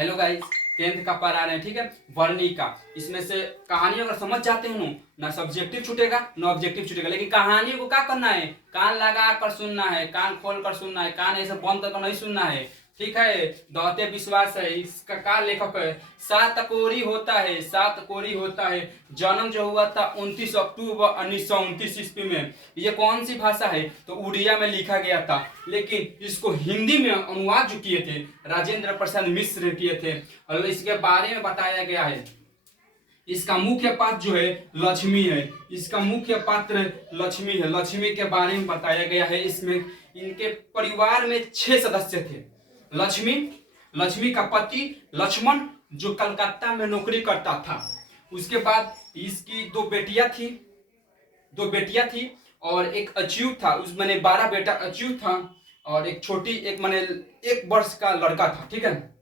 Hello guys, 10th का पढ़ा रहे हैं। ठीक है, वर्णी का। इसमें से कहानी अगर समझ जाते हो ना सब्जेक्टिव छूटेगा ना ऑब्जेक्टिव छूटेगा। लेकिन कहानी को क्या करना है, कान लगा कर सुनना है, कान खोल कर सुनना है, कान ऐसे बंद कर नहीं सुनना है। ठीक है, दौते विश्वास है। इसका का लेखक है, सात कोरी होता है, सात कोरी होता है। जन्म जो हुआ था 29 अक्टूबर 1929 ईस्वी में। ये कौन सी भाषा है, तो उड़िया में लिखा गया था। लेकिन इसको हिंदी में अनुवाद जो किए थे राजेंद्र प्रसाद मिश्र किए थे, और इसके बारे में बताया गया है। इसका मुख्य पात्र जो है लक्ष्मी है। इसका मुख्य पात्र लक्ष्मी है। लक्ष्मी के बारे में बताया गया है। इसमें इनके परिवार में 6 सदस्य थे। लक्ष्मी, लक्ष्मी का पति लक्ष्मण जो कलकत्ता में नौकरी करता था। उसके बाद इसकी दो बेटियां थी और एक अच्युत था। उस मैंने 12 बेटा अच्युत था और एक छोटी एक मैंने 1 वर्ष का लड़का था। ठीक है,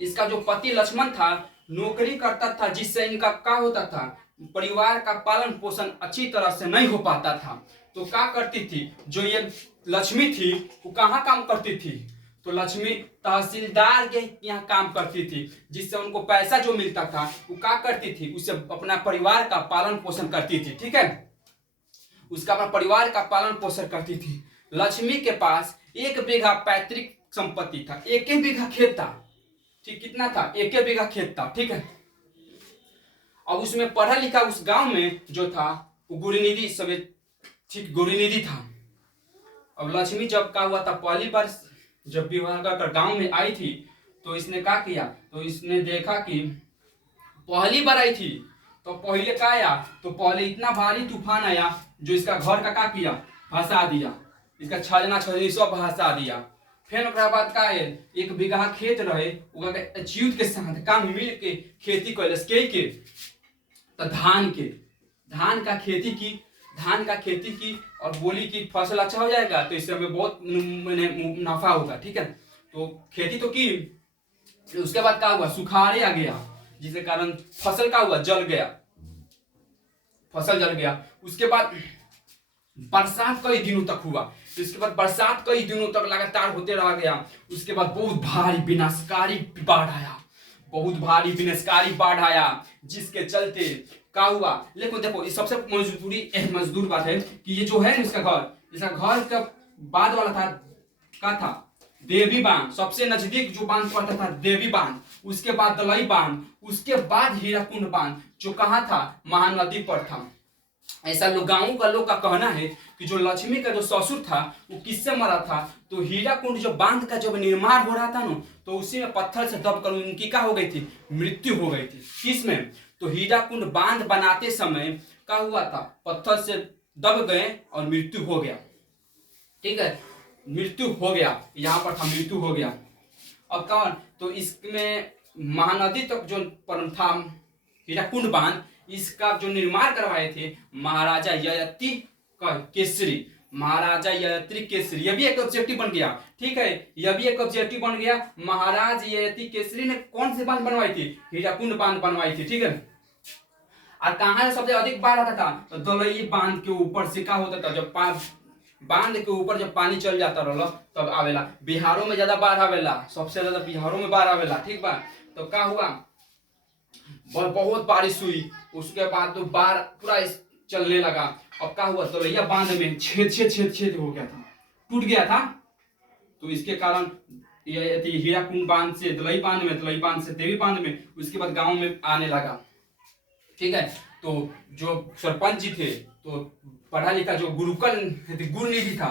इसका जो पति लक्ष्मण था नौकरी करता था, जिससे इनका क्या होता था, परिवार का पालन पोषण अच्छी तरह से नहीं हो पाता था। तो क्या करती थी जो ये लक्ष्मी थी, वो कहाँ काम करती थी, तो लक्ष्मी तहसीलदार के यहाँ काम करती थी। जिससे उनको पैसा जो मिलता था वो क्या करती थी, उससे अपना परिवार का पालन पोषण करती थी। ठीक है, उसका अपना परिवार का पालन पोषण करती थी। लक्ष्मी के पास 1 बीघा पैतृक संपत्ति था, 1 बीघा खेत था। ठीक, कितना था, 1 बीघा खेत था। ठीक है, अब उसमें पढ़ा लिखा उस गांव में जो था वो गुरुनिधि सब, ठीक गुरुनिधि था। अब लक्ष्मी जब का हुआ था, पहली बार जब विवाह कर गांव में आई थी, तो इसने क्या किया, तो इसने देखा कि पहली बार आई थी तो पहले क्या आया, तो पहले इतना भारी तूफान आया जो इसका घर का क्या किया, भसा दिया। इसका छजना छजनी सब भसा दिया। फिर ओकरा बाद का है, 1 बीघा खेत रहे, अच्युत के साथ काम मिल के खेती कैलस के तो धान का खेती की और बोली की फसल अच्छा हो जाएगा तो इससे हमें बहुत मुनाफा होगा। ठीक है, तो खेती तो की। उसके बाद क्या हुआ, सुखाड़े आ गया, जिसके कारण फसल का हुआ, फसल जल गया। उसके बाद बरसात कई दिनों तक हुआ। इसके बाद बरसात कई दिनों तक लगातार होते रह गया। उसके बाद बहुत भारी विनाशकारी बाढ़ आया, जिसके चलते क्या हुआ। लेकिन देखो, ये सबसे मजदूर बात है कि ये जो है ना, इसका घर का बाद वाला था, क्या था, देवी बांध। सबसे नजदीक जो बांध पड़ता था देवी बांध, उसके बाद दलई बांध, उसके बाद हीराकुंड बांध, जो कहाँ था, महानदी पर था। ऐसा गांव का लोग का कहना है कि जो लक्ष्मी का जो ससुर था वो किससे मरा था, तो हीराकुंड जो बांध का जब निर्माण हो रहा था ना, तो उसी में पत्थर से दबकर उनकी क्या हो गई थी, मृत्यु हो गई थी। किसमें, तो हीराकुंड बांध बनाते समय क्या हुआ था, पत्थर से दब गए और मृत्यु हो गया। ठीक है, मृत्यु हो गया, यहाँ पर था, मृत्यु हो गया। अब कौन, तो इसमें महानदी तक जो था हीराकुंड बांध, इसका जो निर्माण करवाए थे महाराजा ययाति केसरी। यह भी एक ऑब्जेक्टिव बन गया। ठीक है, यह भी एक ऑब्जेक्टिव बन गया। महाराज ययाति केसरी ने कौन सी बांध बनवाई थी, हीराकुंड बांध बनवाई थी। ठीक है, और कहाँ सबसे अधिक बाढ़ आता था, तो दलई बांध के ऊपर से क्या होता था, जब बांध के ऊपर जब पानी चल जाता रहा तब आवेला। बिहारों में ज्यादा बाढ़ आवेला, सबसे ज्यादा बिहारों में बाढ़ आवेला। ठीक बा, तो क्या हुआ, बहुत बारिश हुई। उसके बाद तो बाढ़ पूरा चलने लगा। अब क्या हुआ, तलैया बांध में छेद हो गया था, टूट गया था। तो इसके कारण हीराकुंड बांध से दलई बांध में, दलई बांध से देवी बांध में, उसके बाद गांव में आने लगा। ठीक है, तो जो सरपंच जी थे, तो पढ़ा लिखा जो गुरुनिधि था,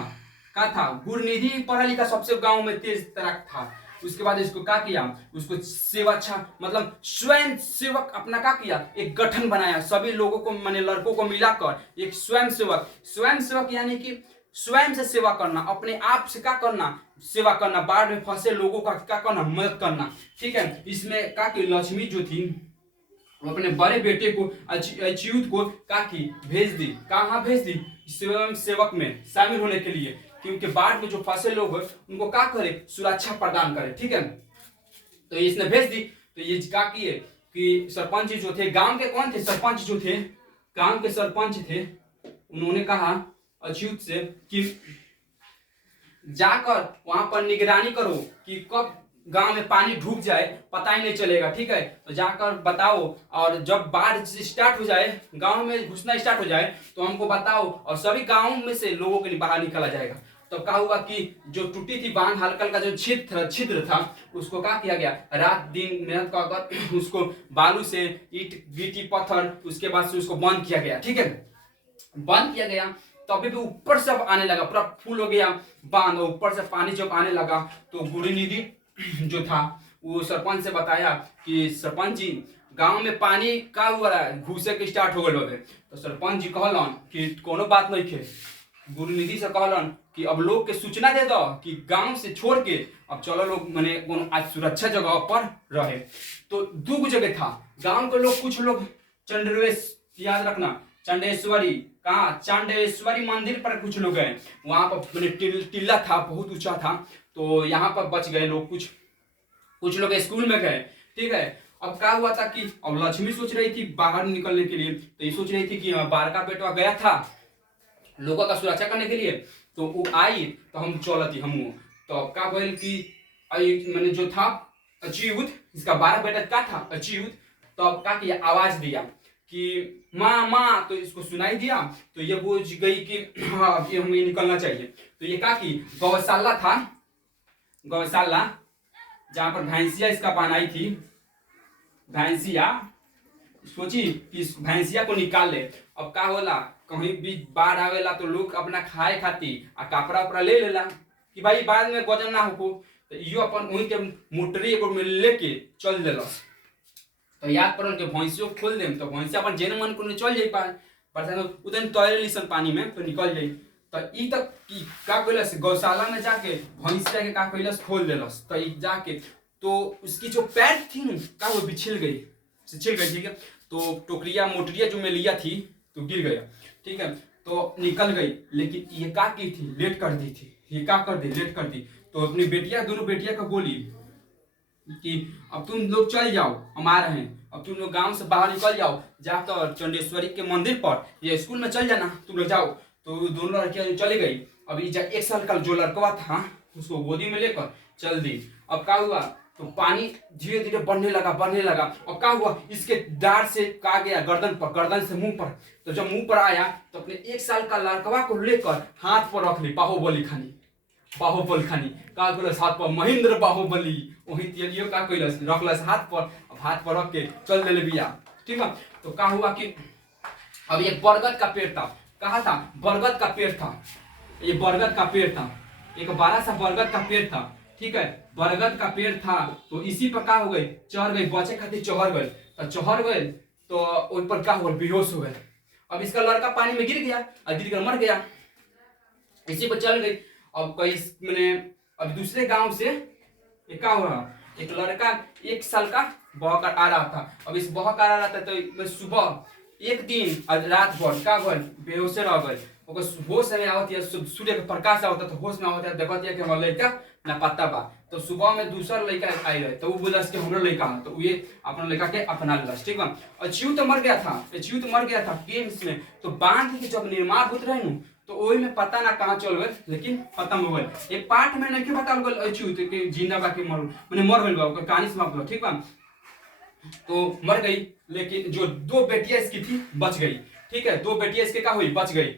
क्या था, गुरुनिधि पढ़ा लिखा सबसे गांव में तेज तराक था। उसके बाद इसको क्या किया, उसको सेवा, अच्छा मतलब स्वयं सेवक अपना क्या किया, एक गठन बनाया, सभी लोगों को माने लड़कों को मिलाकर एक स्वयं सेवक यानी कि स्वयं से सेवा करना, अपने आप से क्या करना, सेवा करना, बाढ़ में फंसे लोगों का क्या करना, मदद करना। ठीक है, इसमें क्या की लक्ष्मी जो थी वो अपने बड़े बेटे को अच्युत को क्या की, भेज दी। कहाँ भेज दी, स्वयं सेवक में शामिल होने के लिए, क्योंकि बाढ़ में जो फंसे लोग हैं उनको क्या करे, सुरक्षा प्रदान करे। ठीक है, तो इसने भेज दी। तो ये क्या किए कि सरपंच जो थे, गांव के कौन थे, सरपंच जो थे, गांव के सरपंच थे, उन्होंने कहा अच्युत से कि जाकर वहां पर निगरानी करो कि कब गांव में पानी ढूक जाए पता ही नहीं चलेगा, ठीक है। तो जाकर बताओ, और जब बाढ़ स्टार्ट हो जाए, गांव में घुसना स्टार्ट हो जाए तो हमको बताओ, और सभी गांव में से लोगों के बाहर निकला जाएगा। तो क्या हुआ कि जो टूटी थी बांध, हल्का हल्का जो छिद्र था उसको क्या किया गया, रात दिन मेहनत कर उसको बालू से, ईट गिट्टी पत्थर, उसके बाद से उसको बंद किया गया, ठीक है। बंद किया गया तो अभी भी ऊपर से आने लगा, पूरा फुल हो गया बांध, ऊपर से पानी जब आने लगा तो गुड़ी निधि जो था वो सरपंच से बताया कि सरपंच जी गांव में पानी का हुआ है, घुसे के स्टार्ट हो गए। तो सरपंच जी कहलन कि कोनो बात नहीं थे, गुरु निधि से कहलन कि अब लोग के सूचना दे दो कि गांव से छोड़ के अब चलो लोग मैंने आज सुरक्षा जगह पर रहे। तो दो जगह था गांव के लोग, कुछ लोग चंद्रवेश, याद रखना चंडेश्वरी, कहा चांडेश्वरी मंदिर पर कुछ लोग गए, वहां पर मैंने टिल्ला था बहुत ऊंचा था, तो यहाँ पर बच गए लोग, कुछ लोग स्कूल में गए, ठीक है। अब क्या हुआ था कि अब लक्ष्मी सोच रही थी बाहर निकलने के लिए, तो ये सोच रही थी कि बाहर का बेटवा गया था लोगों का सुरक्षा करने के लिए, तो वो आई तो हम चलती हम। तो अब क्या बोल कि मैंने जो था अच्युत, इसका 12 बेटा का था अच्युत, तो अब क्या किया, आवाज दिया कि माँ माँ, तो इसको सुनाई दिया, तो ये बोझ गई कि हाँ अब हमें निकलना चाहिए। तो ये क्या की, गौशाला था, गौशाला जहां पर भैंसिया इसका बनाई थी, भैंसिया सोची कि भैंसिया को निकाल ले। अब का होला, कहीं भी बाढ़ आवेला तो लोग अपना खाए खाती आ कपड़ा उपड़ा ले लेला कि भाई बाद में वजन ना हो, तो यो अपन वहीं के मोटरी एगो में लेके चल देलस। तो याद पड़ल के भैंसियों खोल देम तो भैंसिया अपन जेन मन को चल जाई पर उतन तैर लीसन पानी में तो निकल जाई। तो ई तक की का कइलस, गौशाला में जाके भैंसिया के का कइलस, खोल देलस। तो ई जाके तो उसकी जो पैर थी न का वो छिल गई, ठीक है। तो टोकरिया मोटरिया जो मैं लिया थी तो गिर गया, ठीक है, तो निकल गई। लेकिन ये का की थी, लेट कर दी थी, ये का कर दी, लेट कर दी। तो अपनी बेटिया, दोनों बेटिया को बोली कि अब तुम लोग चल जाओ, हम आ रहे हैं, अब तुम लोग गांव से बाहर निकल जाओ, जाकर चंडेश्वरी के मंदिर पर या स्कूल में चल जाना, तुम लोग जाओ। तो दोनों लड़कियां चली गई। अभी 1 साल का जो लड़का था उसको गोदी में लेकर चल दी। अब क्या हुआ, तो पानी धीरे धीरे बढ़ने लगा। और क्या हुआ, इसके दाढ़ से का गया गर्दन पर, गर्दन से मुंह पर। तो जब मुंह पर आया तो अपने 1 साल का लड़कवा को लेकर हाथ पर रख ली, बाहुबली खानी का कइलस हाथ पर, महेंद्र बाहुबली वही तेलियो का कइलस, रखलस हाथ पर। अब हाथ पर रख के चल देले बिया, ठीक है। तो का हुआ कि अब ये बरगद का पेड़ था, कहा था बरगद का पेड़ था, ये बरगद का पेड़ था, एक बड़ा सा बरगद का पेड़ था, ठीक है, बरगद का पेड़ था। तो इसी पर का हो गई, चढ़ गई, बचे खातिर चढ़ गए, तो उन पर का हुआ, बेहोश हो गए। अब इसका लड़का पानी में गिर गया और गिर कर मर गया, इसी पर चल गई। अब कई मैंने अब दूसरे गांव से क्या हुआ, एक लड़का 1 साल का बहकर आ रहा था। अब इस बहकर आ रहा था तो सुबह एक दिन रात भर का गल बेहोश रह गए। होश में आवत है, सूर्य के प्रकाश आवता तो होश में आवत है, देखत है कि हमारा लड़का ना पता बा। तो सुबह में दूसरा लड़का आई रहे तो वो बोलस कि हमरा लड़का है, तो ये अपना लड़का के अपना लेलस, ठीक बा। अच्युत तो मर गया था गेम्स में। तो बांध के जब निर्माण होत रहे नु तो ओही में पता ना कहाँ चल गए, लेकिन खत्म हो गए। एक पार्ट में नहीं बताल गल अच्युत के जिंदा बाकी मर गइल बा, ओकर कहानी समाप्त हो, ठीक बा। तो मर गई, लेकिन जो 2 बेटियां इसकी थी बच गई, ठीक है, 2 बेटियां इसके का हुई, बच गई।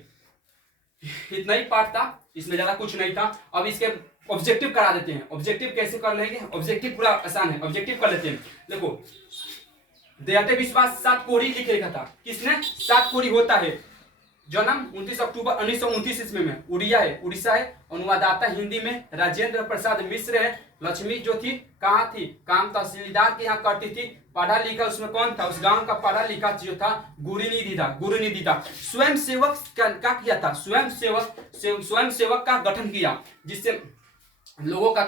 इतना ही पार्ट था, इसमें ज्यादा कुछ नहीं था। अब इसके ऑब्जेक्टिव करा देते हैं। ऑब्जेक्टिव कैसे कर लेंगे, ऑब्जेक्टिव पूरा आसान है, ऑब्जेक्टिव कर लेते हैं। देखो, दयाते विश्वास 7 कोरी लिखे लिखा था, किसने, 7 कोरी होता है। जन्म 29 अक्टूबर 1929 ईस्वी में, उड़ीसा है। अनुवाददाता हिंदी में राजेंद्र प्रसाद मिश्र है। लक्ष्मी जो थी कहाँ थी, काम तहसीलदार के यहाँ करती थी। पढ़ा लिखा उसमें कौन था, उस गांव का पढ़ा लिखा जो था गुरुनिधि था। स्वयं सेवक क्या किया था, स्वयं सेवक का गठन किया, जिससे लोगों का